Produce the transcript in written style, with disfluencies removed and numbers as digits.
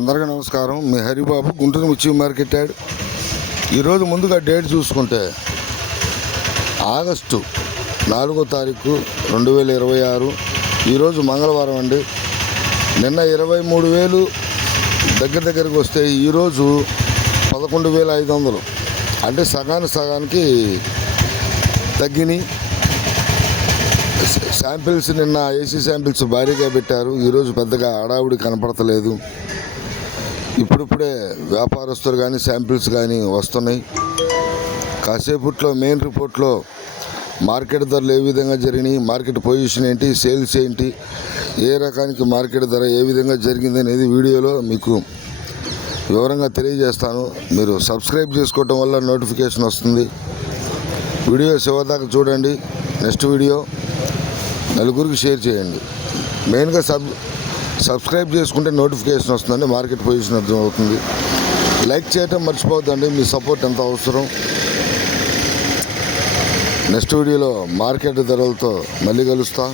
అందరికీ నమస్కారం. మీ హరిబాబు, గుంటూరు మిర్చి మార్కెట్ యార్డ్. ఈరోజు ముందుగా డేట్ చూసుకుంటే ఆగస్టు 4వ తారీఖు 2026. ఈరోజు మంగళవారం అండి. నిన్న 23,000 దగ్గరికి వస్తే ఈరోజు 11,500, అంటే సగానికి తగ్గినాయి. శాంపిల్స్ నిన్న ఏసీ శాంపిల్స్ భారీగా పెట్టారు. ఈరోజు పెద్దగా హడావుడి కనపడతలేదు. ఇప్పుడిప్పుడే వ్యాపారస్తులు కానీ శాంపిల్స్ కానీ వస్తున్నాయి. కాసేపట్లో మెయిన్ రిపోర్ట్లో మార్కెట్ ధరలు ఏ విధంగా జరిగినాయి, మార్కెట్ పొజిషన్ ఏంటి, సేల్స్ ఏంటి, ఏ రకానికి మార్కెట్ ధర ఏ విధంగా జరిగింది అనేది వీడియోలో మీకు వివరంగా తెలియజేస్తాను. మీరు సబ్స్క్రైబ్ చేసుకోవటం వల్ల నోటిఫికేషన్ వస్తుంది. వీడియో చివరిదాకా చూడండి. నెక్స్ట్ వీడియో నలుగురికి షేర్ చేయండి. మెయిన్గా సబ్స్క్రైబ్ చేసుకుంటే నోటిఫికేషన్ వస్తుందండి, మార్కెట్ పొజిషన్ అర్థం అవుతుంది. లైక్ చేయటం మర్చిపోవద్దండి, మీ సపోర్ట్ ఎంత అవసరం. నెక్స్ట్ వీడియోలో మార్కెట్ ధరలతో మళ్ళీ కలుస్తా.